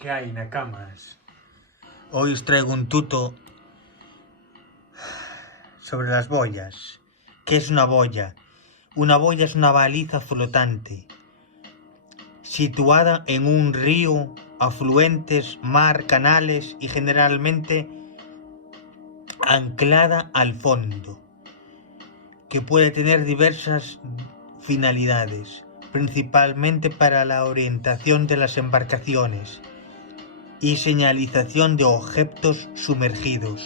¿Qué hay, nakamas? Hoy os traigo un tuto sobre las boyas. ¿Qué es una boya? Una boya es una baliza flotante situada en un río, afluentes, mar, canales y generalmente anclada al fondo, que puede tener diversas finalidades, principalmente para la orientación de las embarcaciones y señalización de objetos sumergidos.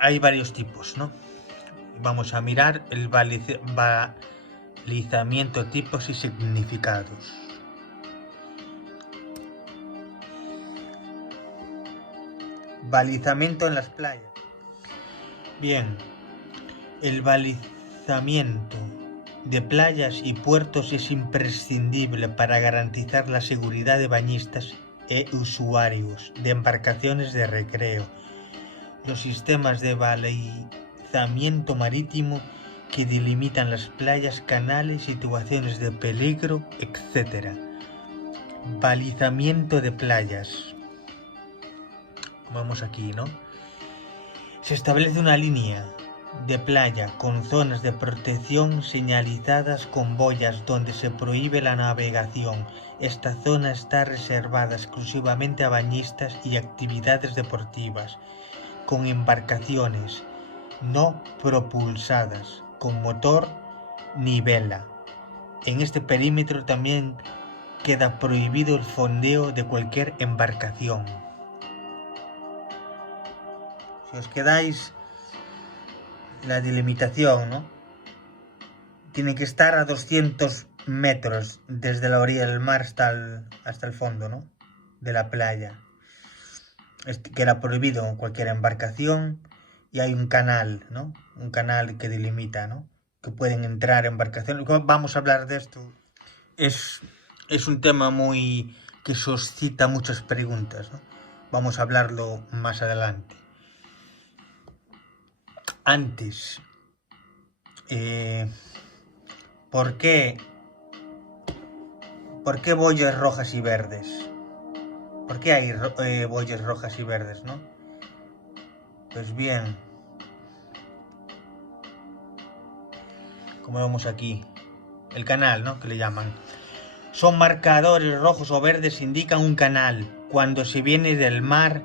Hay varios tipos, ¿no? Vamos a mirar el balizamiento, tipos y significados. Balizamiento en las playas. Bien, el balizamiento de playas y puertos es imprescindible para garantizar la seguridad de bañistas e usuarios de embarcaciones de recreo. Los sistemas de balizamiento marítimo que delimitan las playas, canales, situaciones de peligro, etc. Balizamiento de playas. Vamos aquí, ¿no? Se establece una línea de playa con zonas de protección señalizadas con boyas donde se prohíbe la navegación. Esta zona está reservada exclusivamente a bañistas y actividades deportivas con embarcaciones no propulsadas con motor ni vela. En este perímetro también queda prohibido el fondeo de cualquier embarcación. Si os quedáis, la delimitación, ¿no? Tiene que estar a 200 metros desde la orilla del mar hasta el fondo, ¿no? De la playa. Queda prohibido cualquier embarcación y hay un canal, ¿no? Un canal que delimita, ¿no? Que pueden entrar embarcaciones. Vamos a hablar de esto. Es un tema que suscita muchas preguntas, ¿no? Vamos a hablarlo más adelante. Antes, ¿por qué boyas rojas y verdes? ¿Por qué hay boyas rojas y verdes, no? Pues bien, como vemos aquí, el canal, ¿no? Que le llaman. Son marcadores rojos o verdes, indican un canal cuando se viene del mar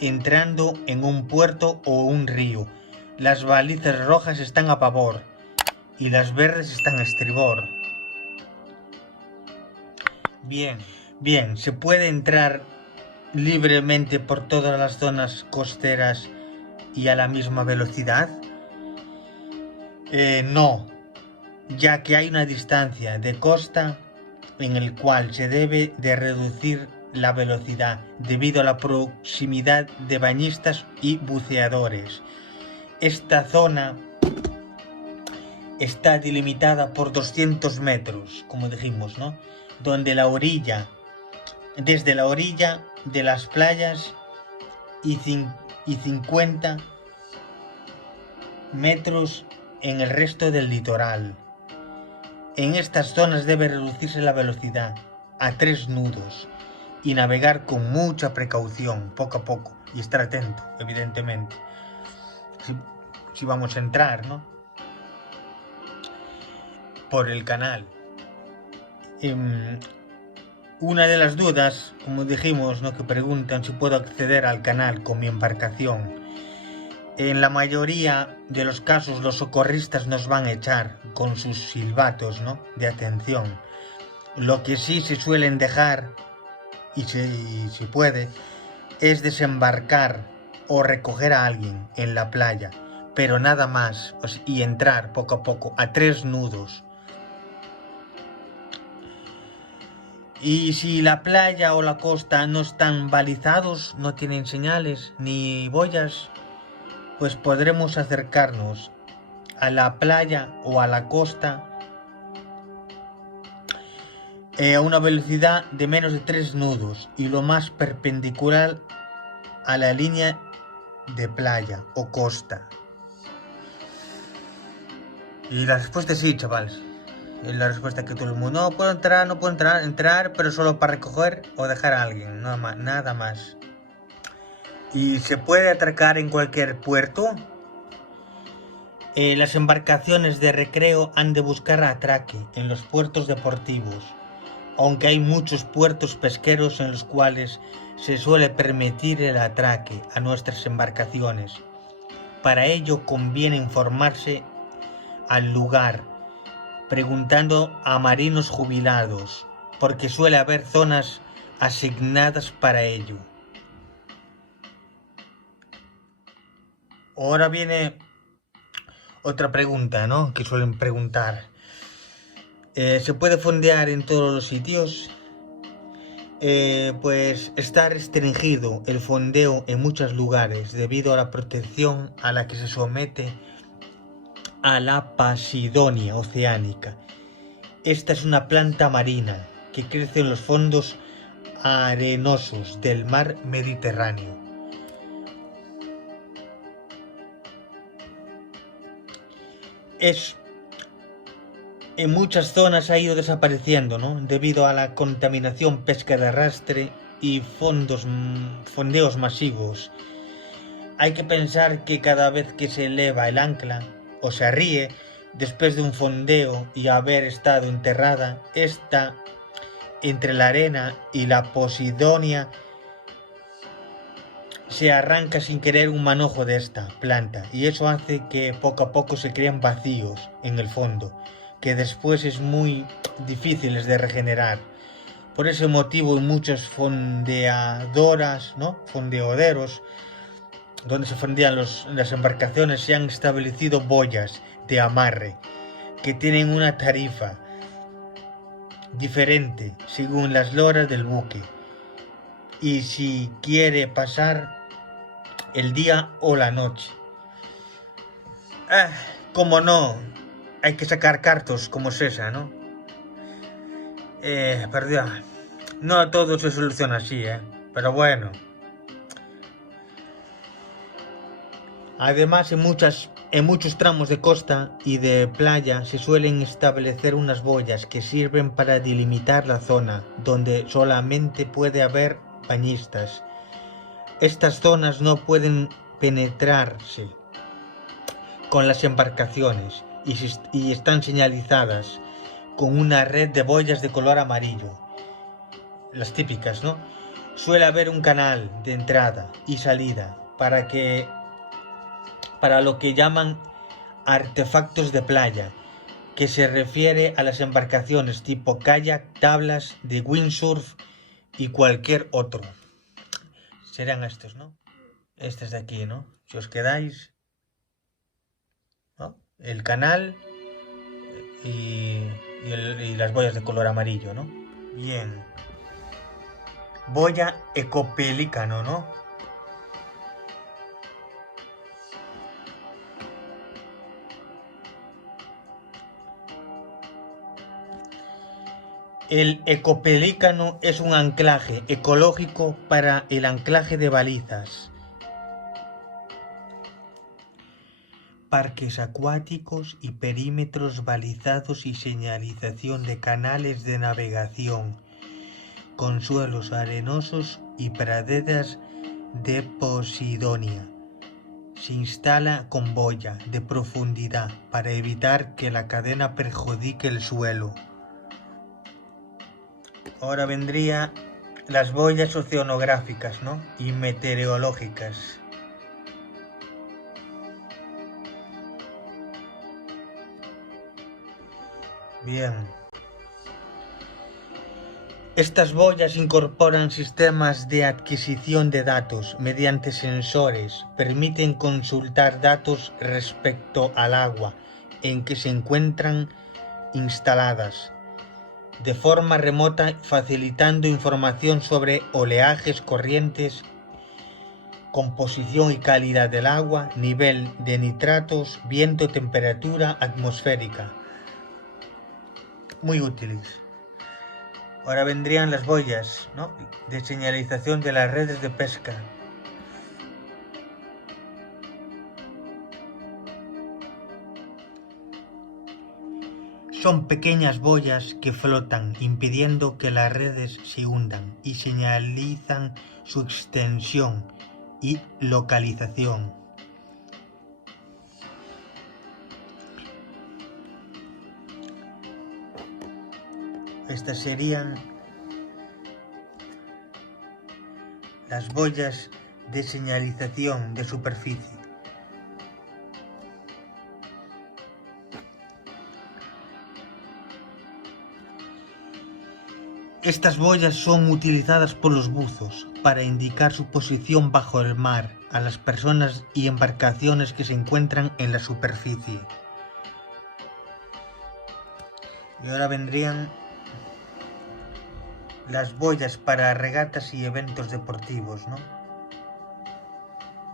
entrando en un puerto o un río. Las balizas rojas están a babor y las verdes están a estribor. Bien, ¿se puede entrar libremente por todas las zonas costeras y a la misma velocidad? No, ya que hay una distancia de costa en el cual se debe de reducir la velocidad debido a la proximidad de bañistas y buceadores. Esta zona está delimitada por 200 metros, como dijimos, ¿no? Desde la orilla de las playas y 50 metros en el resto del litoral. En estas zonas debe reducirse la velocidad a 3 nudos y navegar con mucha precaución, poco a poco, y estar atento, evidentemente. Si vamos a entrar, ¿no? Por el canal. Una de las dudas, como dijimos, ¿no? Que preguntan si puedo acceder al canal con mi embarcación. En la mayoría de los casos los socorristas nos van a echar con sus silbatos, ¿no? De atención. Lo que sí se suelen dejar, y si puede, es desembarcar o recoger a alguien en la playa, pero nada más, y entrar poco a poco a 3 nudos. Y si la playa o la costa no están balizados, no tienen señales ni boyas, pues podremos acercarnos a la playa o a la costa a una velocidad de menos de 3 nudos y lo más perpendicular a la línea de playa o costa. Y la respuesta es sí, chavales. Es la respuesta que todo el mundo, no puedo entrar, no puedo entrar, pero solo para recoger o dejar a alguien, nada más. ¿Y se puede atracar en cualquier puerto? Las embarcaciones de recreo han de buscar atraque en los puertos deportivos, aunque hay muchos puertos pesqueros en los cuales se suele permitir el atraque a nuestras embarcaciones. Para ello conviene informarse al lugar, preguntando a marinos jubilados, porque suele haber zonas asignadas para ello. Ahora viene otra pregunta, ¿no? Que suelen preguntar. ¿Se puede fondear en todos los sitios? Pues está restringido el fondeo en muchos lugares debido a la protección a la que se somete a la Posidonia oceánica. Esta es una planta marina que crece en los fondos arenosos del mar Mediterráneo. En muchas zonas ha ido desapareciendo, ¿no? Debido a la contaminación, pesca de arrastre y fondeos masivos. Hay que pensar que cada vez que se eleva el ancla o se arríe después de un fondeo y haber estado enterrada, esta entre la arena y la Posidonia se arranca sin querer un manojo de esta planta y eso hace que poco a poco se creen vacíos en el fondo que después es muy difíciles de regenerar. Por ese motivo en muchas fondeadoras, ¿no? Fondeaderos donde se fondean las embarcaciones se han establecido boyas de amarre que tienen una tarifa diferente según las loras del buque y si quiere pasar el día o la noche. Como no, hay que sacar cartos como César, ¿no? Perdón. No todo se soluciona así, pero bueno. Además, en muchos tramos de costa y de playa se suelen establecer unas boyas que sirven para delimitar la zona donde solamente puede haber bañistas. Estas zonas no pueden penetrarse con las embarcaciones y están señalizadas con una red de boyas de color amarillo. Las típicas, ¿no? Suele haber un canal de entrada y salida para lo que llaman artefactos de playa, que se refiere a las embarcaciones tipo kayak, tablas de windsurf y cualquier otro. Serán estos, ¿no? Estos de aquí, ¿no? Si os quedáis, ¿no? El canal y las boyas de color amarillo, ¿no? Bien. Boya ecopelícano, ¿no? El ecopelícano es un anclaje ecológico para el anclaje de balizas, parques acuáticos y perímetros balizados y señalización de canales de navegación, con suelos arenosos y praderas de Posidonia. Se instala con boya de profundidad para evitar que la cadena perjudique el suelo. Ahora vendría las boyas oceanográficas, ¿no? Y meteorológicas. Bien. Estas boyas incorporan sistemas de adquisición de datos mediante sensores, permiten consultar datos respecto al agua en que se encuentran instaladas de forma remota, facilitando información sobre oleajes, corrientes, composición y calidad del agua, nivel de nitratos, viento, temperatura atmosférica. Muy útiles. Ahora vendrían las boyas, ¿no? De señalización de las redes de pesca. Son pequeñas boyas que flotan impidiendo que las redes se hundan y señalizan su extensión y localización. Estas serían las boyas de señalización de superficie. Estas boyas son utilizadas por los buzos para indicar su posición bajo el mar a las personas y embarcaciones que se encuentran en la superficie. Y ahora vendrían las boyas para regatas y eventos deportivos, ¿no?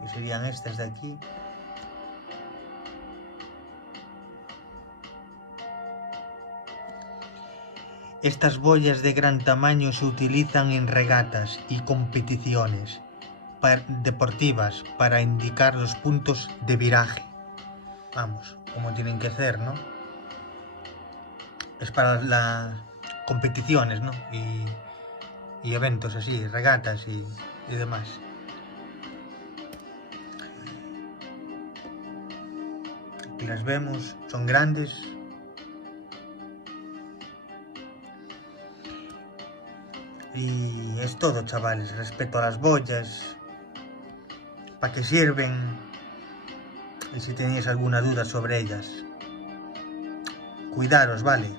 Que serían estas de aquí. Estas boyas de gran tamaño se utilizan en regatas y competiciones deportivas para indicar los puntos de viraje. Vamos, como tienen que ser, ¿no? Es para las competiciones, ¿no? Y eventos así, regatas y demás. Aquí las vemos, son grandes. Y es todo, chavales, respecto a las boyas, para qué sirven y si tenéis alguna duda sobre ellas. Cuidaros, ¿vale?